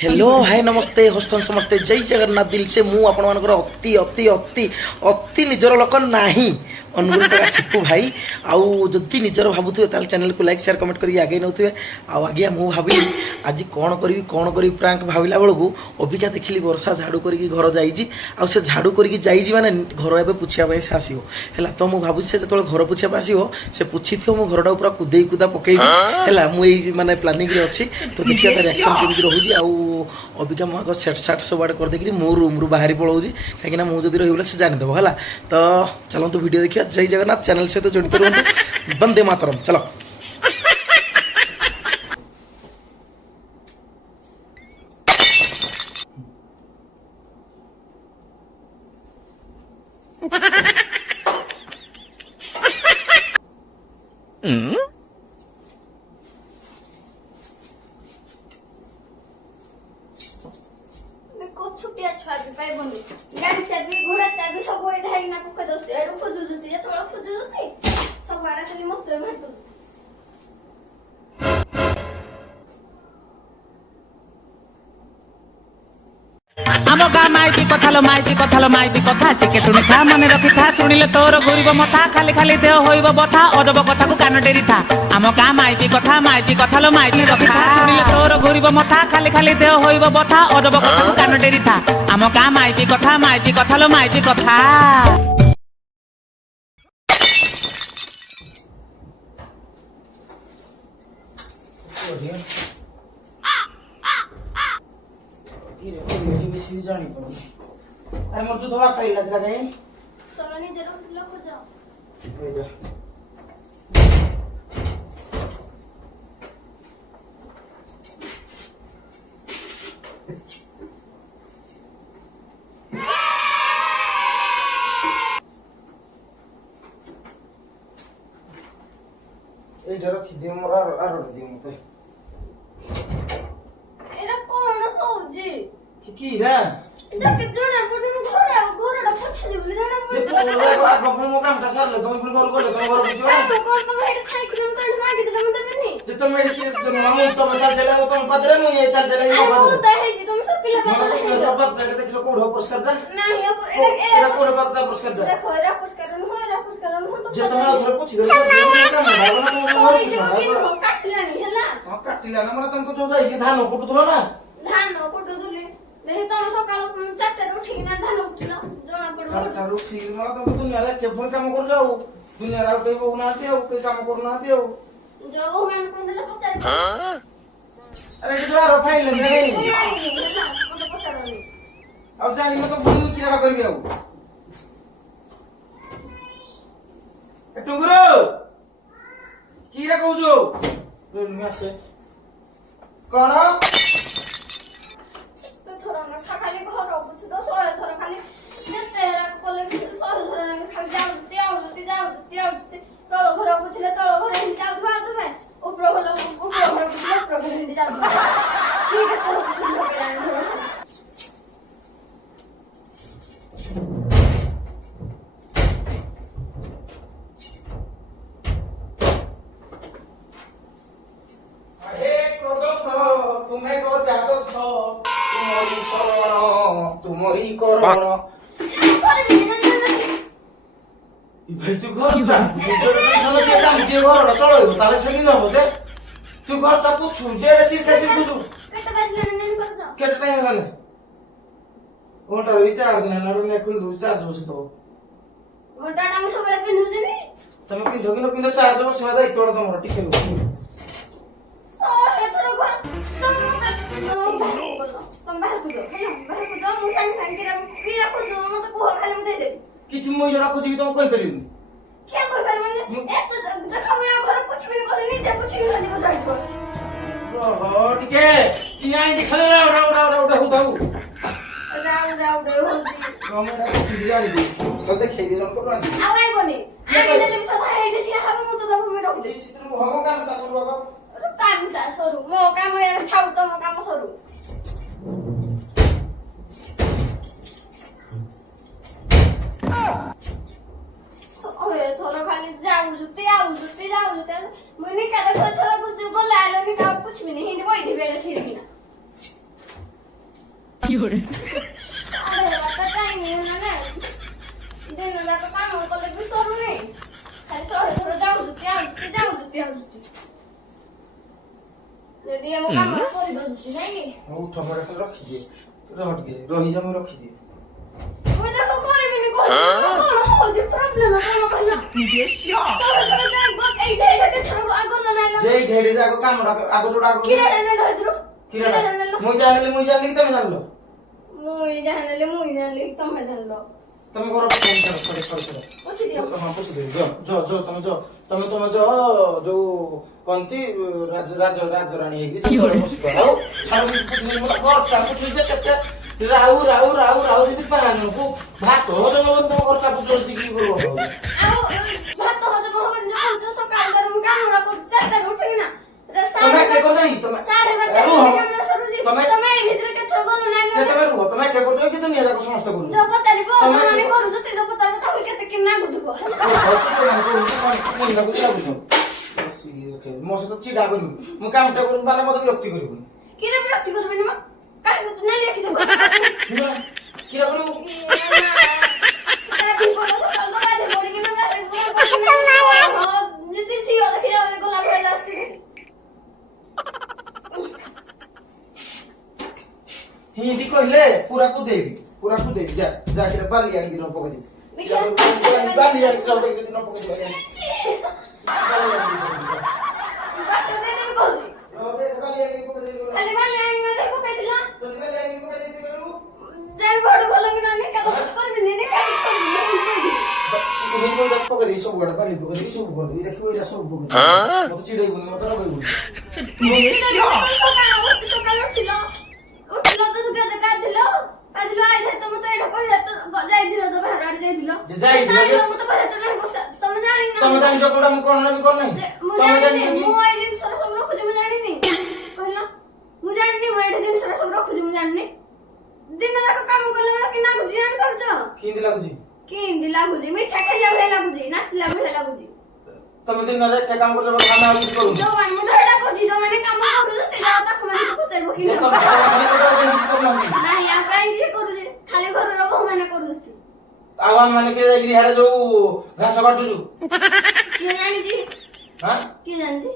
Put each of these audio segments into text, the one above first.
Hello hi नमस्ते हस्तन समस्ते जय जगन्नाथ दिल से मु आपण मानकर अति अति अति अति निजर लोक नाही अनुगुण प्रकाश सिपु भाई आउ जदि निजर भाबुथिबे ताल चैनल को लाइक शेयर कमेंट करी आगे नउथिबे आउ आगे मु भाबिली आज कोन करी प्रांक भाबिला बेलकू अबिका देखिली वर्षा झाड़ू करी घर जाईजी आउ से झाड़ू करी जाईजी माने घर एबे पुछिया भाई से आसीओ हैला तो मु भाबु से जतले घर पुछिया आसीओ से पुछिथियो मु घरडा पूरा कुदेई कुदा पकेइबी हैला मु एई माने प्लानिंग रे अछि तो देखिया तार रिएक्शन केमि रहउजी आउ अबिका मु आग सेट साट सब आड़ कर देखिली मो रूम रु बाहरी पळौजी काकिना मु जदि रहिबले से जानि देबो हैला तो चलंतु वीडियो देखिया जय जगन्नाथ चैनल से तो जुड़ते रहंतु वंदे मातरम चलो छुट्टिया छुआ भी पाई बनी गाड़ी चाबी घोड़ा चाबी सब ओइ ढाई ना को दस एडु खोजु जुती जे थोड़ा खोजु जुती सब आड़ा खाली मत मार दो आम गाँ माइती कथा टिके शुणी था मन रखी था शुणिले तोर घूरब मथा खाली खाली देह होइब बथा अजब कथा को कान डेरी था आम गाँ माइती कथा लो माइती रखी था शुणिले तोर घूरब मथा खाली खाली देह होइब बथा अजब कथा को कान डेरी था आम गाँ माइती कथा लो माइती कथा अरे मोर जो धवा खाइला जरा गई तमने जरूर लोग जाओ एइजा एइजा रखी दियो मोर आरो दियो मते एरा कोन होजी की रा देख जोना पडे घोड़ा पूछ दिबले जोना जे को आग मो काम का सरले तुम पुन घर गले तुम घर बुझियो तो कोन तो हेड खाइ कि हम तो मागी दे हम देबनी जे तुम मेडी की मामू तो चल चला तुम पदरे नु ये चल चला ये अरे पदरे तो है जी तुम सब किला मला सगळे जबत बेटे देखलो कोड पुरस्कार दा नहीं एरा कोड पदरा पुरस्कार दा देखो एरा पुरस्कार हो तो जे तुम घर पूछ दे काम भावना सॉरी काटलानी हला हां काटिला ना मला तुम तो जो जाई धान कुटुतलो ना धान कोटो दुले नहीं तो सकाळ 4टा उठी ना धान उठलो जोना पडो सरकार ठीक मला तो दुनिया रे केफोन काम कर जाऊ दुनिया रा कोई बहुनाती हो कोई काम करनाती हो जो वो मैंने कोंदला पचार अरे जो रो फाइल ले नहीं हला मत पचारोनी अब जानी मैं तो भूमि किरा करबी आऊ ए टुगरो किरा कहू जो दुनिया से कोन थोड़ा ना खाली घर बुझ दो सोळे थोड़ा खाली जते कोले सोळे थोड़ा ना खाली जाऊ तळ घर बुझले तळ घर हिंदी जाऊ बा तुमे ऊपर घर बुझले ऊपर घर हिंदी जाऊ ठीक है तो बुझले तुम्हें को चाहतो थो तुमरी शरण तुमरी करण भाई तू घर जा चलो के काम जे घर चलो ताले से न हो जे तू घर टा पूछू जेडे चीज का चीज पूछू केटा बाजले नहीं कर दो केटा टाइम होला ओटा रिचार्ज ना ने खुल दो रिचार्ज हो तो घंटा टाइम सब बेले पिन्हु जनी तमे पिंधो कि न पिंधो चार्ज हो सेवा दई तोड़ तमरो टिके रो सोळे थोड़ा घर तुम बाहर को जाओ मुसान संकीरा पीरा को जो मत को खाली मत दे दे किछि मोय जरा खोजिबी तुम कोइ परिबनी क्या कोई पर मैंने एक तो देखा मैं घर कुछ भी नहीं कर नीचे कुछ भी नहीं कर सकता ओहो टिके कि आई दिखले राउ होताऊ राव होती कमेरा किरिया दी चल देखे दे उनको रानी आवे बनी आगे ले सदा है जे हम मत दब में रख दे चित्र हम काम का शुरू बाबा कामटा सरू मो काम थाउ तो मो काम सरू ओए थोड़ा खाली जाऊजुते मुनी का देखो थोड़ा कुछ बोला लो नहीं का कुछ भी नहीं हिंदी बोई थी बेड़े थी ना ସାଢ଼େ 11ଟା ଟାଇମ୍ ହେଇଗଲାଣି ଦିନ ଯାକ କାମ କଲେ ବି ସରୁନି ଖାଲି 100 ଥର ଯାଉଛନ୍ତି ଯଦି ଆମ କାମ କରିଦଉଛି ନାଇଁ ହଉ ଠମରେ ରଖିଦିଏ ରହିଯା ମୁଁ ରଖିଦିଏ ମୁଁ ଦେଖ କରିବିନି କଣ ହଉଛି ପ୍ରୋବ୍ଲେମ କଣ କହିଲ 100 ଥର ଯାଇ ଏଇଟା କେଥର ଆଗ ନାଇଲା ଯେଇ ଢେଡି ଯାକ କାମଟା ଆଗ ଯୋଡା ଆଗ କିରା ନେଲ ହେଇଥିରୁ କିରା ମୁଁ ଜାଣିଲି କି ତମେ ଜାଣିଲ ମୁଇଁ ଜାଣିଲି ତମେ ଜାଣିଲ ତମେ ଘର ଫୋନ କର ପଛିି ଦିଅ ହଁ ପଛିି ଦିଅ ତମେ ଯୋଉ କହନ୍ତି ରାଜରାଣୀ ହେଇକି ଆଉ ଘରଟା ପୁଛୁଛି ଯେ କେତେ ରାଉ ଯଦି ପାନକୁ ଭାତ ତମ ଘରଟା ପୁଛୁଛି କି କରିବ ଆଉ ଭାତ ହଜମ ହବନି ଯୋଉ ସକାଳ ତାର ମୁଁ କାମରା କରୁଛି 4ଟାରେ ଉଠିକି ନା ତମେ କେ କରୁଛ ତମେ ସାଢେ 12ଟାରେ କାମରା ସରୁଛି ତମେ ଏଇ ଭିତରେ କେଥର ଗଲ ନାଇଁ କେତେ ରୁହ ତମେ କେ କରୁଛ କି ଦୁନିଆ ଯାକ ସମସ୍ତେ କରୁଛ ଯୋଉ ପଚାରିବ ମାନେ କରୁଛ ତେଜ ପଚାରିବ ତାପରେ କେତେ କିନା ନାଗୁଥିବ ମୋ ସହିତ ଚିଡା କରିବୁ ମୁଁ କାମଟା କରିବୁ ମାନେ ମତେ ବିରକ୍ତି କରିବୁନି କିରେ ବିରକ୍ତି କରିବିନି ମ କାହିଁକି ତୁ ନାଇଁ ଲେଖିଦେବ କିରା କରିବୁ ହିନ୍ଦୀ କହିଲେ ପୁରା କୁଦେଇବି ଯା କିରା ବାଲି ଆଣିକି ନ ପକେଇଦେବି ବାଲି ଆଣିକି ନ ପକେଇଦେବି ସବୁଆଡେ ବାଲି ପକେଇଦେବି ସବୁ କରିଦେବି ଦେଖିବୁ ଏଇଟା ସବୁ ପକେଇଦେବି ମତେ ଚିଡେଇବୁନି ମତେ ରଗେଇବୁନି ସକାଳୁ ଉଠିଲ ତ ଗାଧିଲ ଆଇଲେ ତମେ ତ ଏଇଟା କହିଲା ତ ଯାଇଥିଲ ତ ବାହାର ଆଡେ ଯାଇଥିଲ ତମେ ଜାଣିନ ତମେ ଜାଣିଛ କୋଉଟା ମୁଁ କଣ ନେବି କଣ ନାହିଁ ମୁଁ ଜାଣିନି ମୁଁ ଏଇ ଜିନିଷର ସବୁ ରଖୁଛି ମୁଁ ଜାଣିନି କହିଲ ମୁଁ ଜାଣିନି ମୁଁ ଏଇଟା ଜିନିଷର ସବୁ ରଖୁଛି ମୁଁ ଜାଣିନି ଦିନ ଯାକ କାମ କଲା ବେଳେ କି ଲାଗୁଛି ଜାଣିପାରୁଛ କେମିତି ଲାଗୁଛି ମିଠା ଖାଇଲା ଭଳିଆ ଲାଗୁଛି ନାଚିଲା ଭଳିଆ ଲାଗୁଛି ତମେ ଦିନରେ ଏକା କାମ କରୁଛ କାମ ଆଉ କିଛି କରୁଛ ଯୋଉମାନେ ମୁଁ ତ ଏଇଟା କହୁଛି ଯୋଉମାନେ କାମ କରୁଛନ୍ତି ତାକୁ ମାନେ ପଚାରିବ କି ନାଇଁ ଆଉ କାହିଁକି କରୁଛି ଖାଲି ଘରର ବୋହୂ ମାନେ କରୁଛନ୍ତି ଆଉ ଆମେ ମାନେ କିଏ ଯାଇକିରି ହାଡେ ଯୋଉ ଘାସ କାଟୁଛୁ କିଏ ଜାଣିଛି ହଁ କିଏ ଜାଣିଛି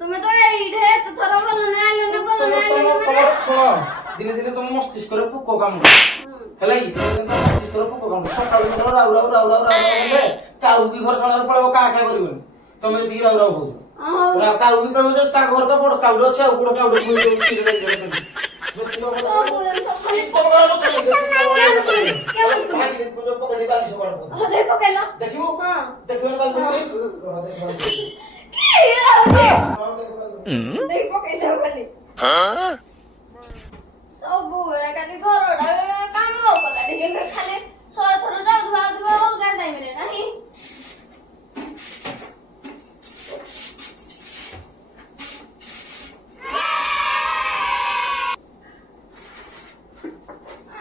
ତୁମେ ତ ଏଇଠି ଏତେ ଥର ଗଲ ନା ଆଇଲ ନା ଗଲ ନା ଆଇଲ ନା ଶୁଣ ଦିନେ ଦିନେ ତମ ମସ୍ତିଷ୍କରେ ପୋକ କାମୁଡେ ହେଲା କି ମସ୍ତିଷ୍କରେ ପୋକ କାମୁଡେ ସକାଳୁ ରାଉ ହେଲେ କାଉ ବି ଘର ସାଙ୍ଗରେ ପଳେଇବ କାହା କରିବନି ତମେ ଯେତିକି ରାଉ ହଉଛ କାଉ ବି କହିବ ଯେ ତା ଘର ତ ବଡ କାଉଡ ଅଛି ଆଉ ଗୋଟେ କାଉଡ ଦେଖିବୁ ସବୁବେଳେ ଖାଲି ଘରଟା କାମ କଲା ଟିକେ ଖାଲି 100 ଥର ଯାଉଥିବା ଅଲଗା ଟାଇମରେ ନାହିଁ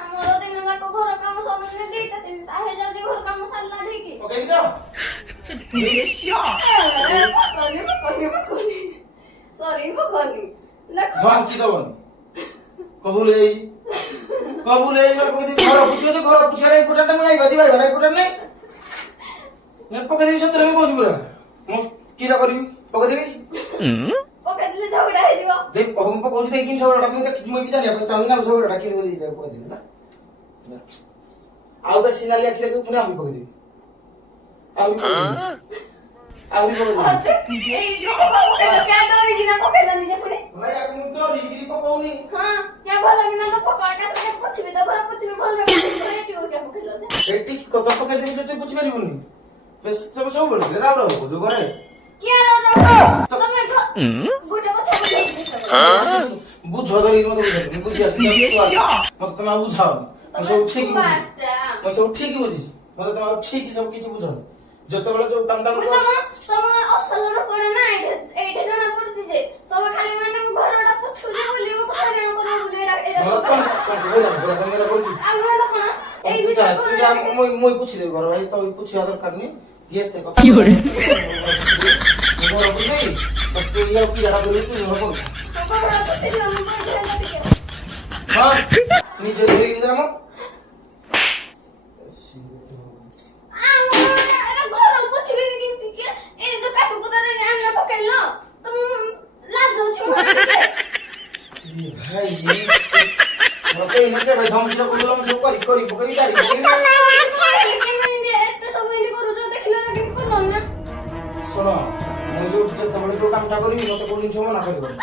ଆମର ଦିନ ଯାକ ଘର କାମ ସରୁନି 2ଟା 3ଟା ହେଇଯାଉଛି ଘର କାମ ସାରିଲା ଠିକ ସରି ପକନି ଧମକି ଦବନି କବୁଲ ହେଇ ଘର ପୁଛିବ ଘର ପୁଛିଆଡେ ଏପଟେ ମୁଁ ଆଇବା ଯିବା ଘର ଏପଟେ ନାଇଁ ପକେଇଦେବି ସତରେ ମୁଁ କହୁଛି ପୁରା ମୁଁ କିରା କରିବି ପକେଇଦେବି ପକେଇଦେଲେ ଝଗଡା ହେଇଯିବ ମୁଁ ପକଉଛି ଦେଖିନି ଝଗଡା ମୁଁ ଦେଖିଛି ମୁଁ ବି ଜାଣିବା ପାଇଁ ଚାହୁଁନି ନା ଝଗଡା କିଣି ପକେଇଦେବି ନା ଆଉ ବେଶୀ ନାଲି ଆଖି ଦେଖିବୁ ପୁଣି ଆହୁରି ପକେଇଦେବି ଆହୁରି ପକଉନି ଏଠି କଥା ପକେଇଦେବି ଯେ ତୁ ବୁଝିପାରିବୁନି ତମେ ସବୁବେଳେ ରାଉ ହଉଛୁ ଘରେ ବୁଝ ଧରିକି ମତେ ବୁଝି ଆସି ମତେ ତମେ ଆଉ ବୁଝାଅନି ମୁଁ ସବୁ ଠିକ ବୁଝିଛି ମତେ ତମେ ଆଉ ଠିକ ସବୁ କିଛି ବୁଝାଅ ଯେତେବେଳେ ଯୋଉ କାମଟା ଅସଲ ରୂପ ନା ଏଇଠି ଜଣା ପଡୁଛି ଯେ ତମେ ଖାଲି ମାନେ ଘରଟା ପଛୁଛି ବୋଲି ମୁଁ ହଇରାଣ କରିବ ବୋଲି ମୁଇଁ ପୁଛିଦେବି ଘର ଭାଇ ତ ପୁଛିବା ଦରକାର ନି କିଏ ଏତେ କଥା ଘର ବୁଝେଇ ତୁ ଆଉ କିରାଟା କରିବି ତୁ ଘର କରୁଛୁ ହଁ ନିଜେ ଧରିକି ଯାମ ଏରା ଘର ପୋଛିବି ଟିକେ ଏ ଯୋଉ କାକୁ କୁଦାରେ ଆଣିଲା ପକେଇଲ ତମ ଲାଜ ଅଛି ମୋ ଭାଇ ମତେ ଏମିତି ଧମକିରେ କହୁଥିଲା ମୁଁ ସବୁ କରି ପକେଇବି ତାରି ପକେଇବି ଏତେ ସବୁ ଏମିତି କରୁଛ ଦେଖିଲ ନା କେମିତି କଲ ନା ଶୁଣ ମୁଁ ଯୋଉ ଯେତେବେଳେ ଯୋଉ କାମଟା କରିବି ମତେ କୋଉ ଜିନିଷ ମନା କରିବନି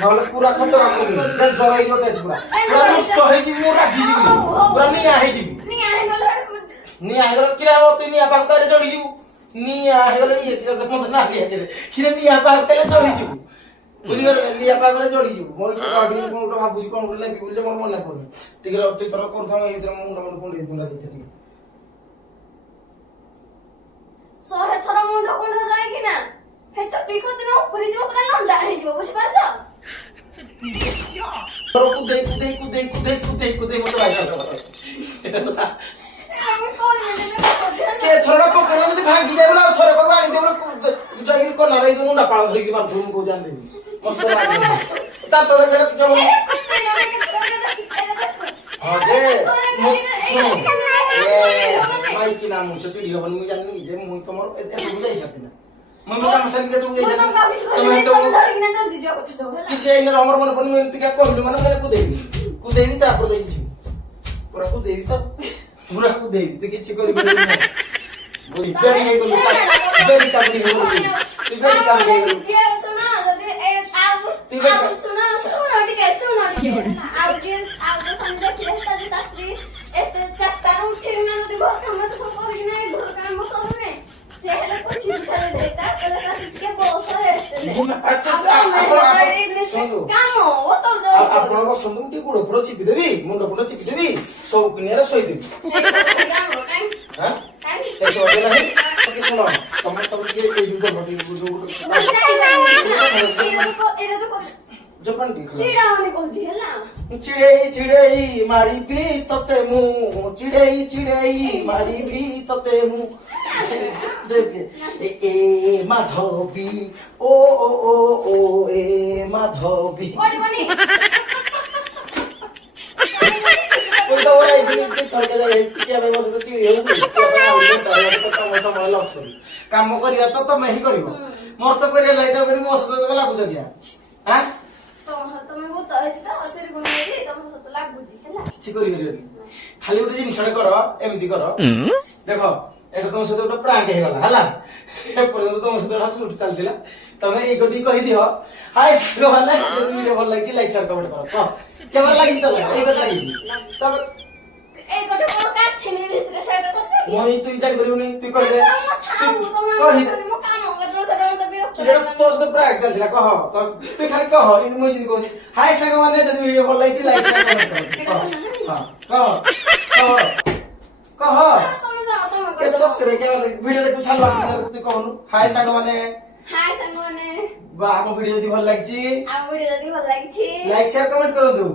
ନହେଲେ ପୁରା ଖତରା କରିବି ଜର ହେଇଯିବ କେସ୍ ପୁରା ନଷ୍ଟ ହେଇଯିବି ମୁଁ ରାଗିଯିବି ପୁରା ନିଆଁ ହେଇଯିବି ନିଆଁ ହେଇଗଲା ନିଆଁ ହେଇଗଲେ କିରା ହବ ତୁଇ ନିଆଁ ପାଖ ତାହେଲେ ଚଢିଯିବୁ ନିଆଁ ହେଇଗଲେ ଇଏ ମତେ ନା କ୍ଷୀରେ ନିଆଁ ପାଖ ତାହେଲେ ଚଢିଯିବୁ ବୁଝିଗଲେ ନିଆଁ ପାଖରେ ଚଢିଯିବୁ ମୋ ଇଚ୍ଛା ଭାବିଲି ମୁଁ ଗୋଟେ ଭାବୁଛି କଣ ଗୋଟେ ନେବି ବୋଲି ମୋର ମନେ ପଡୁନି ଟିକେ ତୁଇ ତୋର କରୁଥାଉ ଏଇ ଭିତରେ ମୋ ମୁଣ୍ଡ କୁଣ୍ଡେଇ କୁଣ୍ଡା ଦେଇତେ ଟିକେ 100 ଥର ମୁଣ୍ଡ କୁଣ୍ଡ ଯାଇକି ନା ହେ ଚଟି ଖଦିନ ଉପରେ ଯିବ ପୁରା ଲଣ୍ଡା ହେଇଯିବ ବୁଝିପାରୁଛ ତୋର କୁଦେଇ ମତେ ଭାଇ ଆମେ କଣ ନେବେ କେ ଥରଟା ପକେଇଲେ ଯଦି ଭାଙ୍ଗି ଯାଇ ଆଉ ଥରେ କକୁ ଆଣିଦେ ଯାଇକି କନାରେ ଏଇ ମୁଣ୍ଡା ପାଳ ଧରିକି ମାରୁଥିବୁ ମୁଁ କହୁଛି ଆଣିଦେବି ମସ୍ତ ତା ତଳେ ଖେଳ କିଛି ହବ ହଁ ଯେ ମାଇକି ନା ମୁଁ ସେ ଚିଡି ହବନି ମୁଁ ଜାଣିନି ଯେ ମୁଁ ତମର ଏତକୁ ଯାଇ ସାରିଥିଲି ନା ମୁଁ କାମ ସାରିକି ଏତକୁ ଯାଇ କିଛି ଏଇନା ଆମର ମନେ ପଡୁନି ମୁଁ ଏମିତି କହିଲୁ ମାନେ ମୁଁ କୁଦେଇବି ତାପରେ ଯାଇକି ପୁରା କୁଦେଇବି ତ ପୁରା କୁଦେଇବି ତୁ କିଛି କରିପାରିବୁନି ଆପଣ ବସନ୍ତୁ ମୁଁ ଟିକେ ଗୋଡ ଫୋଡ ଚିପିଦେବି ମୁଣ୍ଡ ଫୁଣ୍ଡ ଚିପିଦେବି ସୌକିନିଆରେ ଶୋଇଦେବି ଶୁଣ ତମେ ଟିକେ ଏଇ ଚିଡେଇ ମାରିବି ତତେ ମୁଁ ଚିଡେଇ ମାରିବି ତତେ ମୁଁ ଏ ମାଧବୀ ଓ ଓ ଓ ଓ ଏ ମାଧବୀ କାମ କରିବା ତ ତମେ ହିଁ କରିବ ମୋର ତ କରିବା ଲାଇଟ କରି ମୋ ସହିତ ଲାଗୁଛ କିଆ କିଛି କରିପାରିବନି ଖାଲି ଗୋଟେ ଜିନିଷଟେ କର ଏମିତି କର ଦେଖ ଏଇଟା ତମ ସହିତ ଗୋଟେ ପ୍ରାଙ୍କ ହେଇଗଲା ହେଲା ଏପର୍ଯ୍ୟନ୍ତ ତମ ସହିତ ଗୋଟେ ସୁଟ ଚାଲିଥିଲା ତମେ ଏଇ ଗୋଟି କହିଦିଅ ହାଇ ସାଙ୍ଗ ମାନେ ଯଦି ଭିଡିଓ ଭଲ ଲାଗିଛି ଲାଇକ୍ ସେୟାର କମେଣ୍ଟ କର କହ କେମନ ଲାଗିଛି ତ ଏଇ ଗୋଟି ଲାଗିଛି ତମେ ମୁଁ ତୁଇ ଜାଣିପାରିବୁନି ତୁଇ କହିଦେ ତୋ ସହିତ ପ୍ରାଙ୍କ ଚାଲିଥିଲା କହ ତୁଇ ଖାଲି କହ ମୁଁ ଯେମିତି କହୁଛି ହାଇ ସାଙ୍ଗ ମାନେ ଯଦି ଭିଡିଓ ଭଲ ଲାଗିଛି ଲାଇକ୍ ସେୟାର କମେଣ୍ଟ କର କହ ସତରେ ଭିଡିଓ ଦେଖୁ ଛାଡ ତୁ କହୁନୁ ହାଇ ସାଙ୍ଗ ମାନେ ଆମ ଭିଡିଓ ଯଦି ଭଲ ଲାଗିଛି ଲାଇକ୍ ସେୟାର କମେଣ୍ଟ କରନ୍ତୁ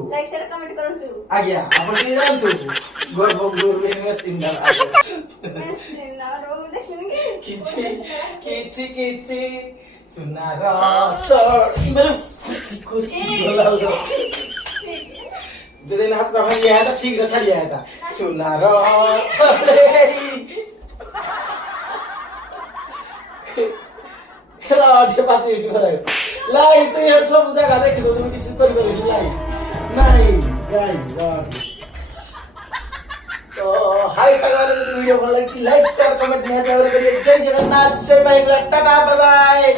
ଆଜ୍ଞା ଆପଣ ଟିକେ ଜାଣନ୍ତୁ କିଛି ସୁନାର ଖୁସି ଯଦି ହାତ ଭାଙ୍ଗି ଆया था ठीक से छड़ आया था सुनार लाई तो ये सब जगह देखी तो तुम किसी पर लाई नहीं गाई तो हाय सगारे वीडियो को लाइक शेयर कमेंट निहाती भाବରେ करिए जय जगन्नाथ जय माई टाटा बाय बाय।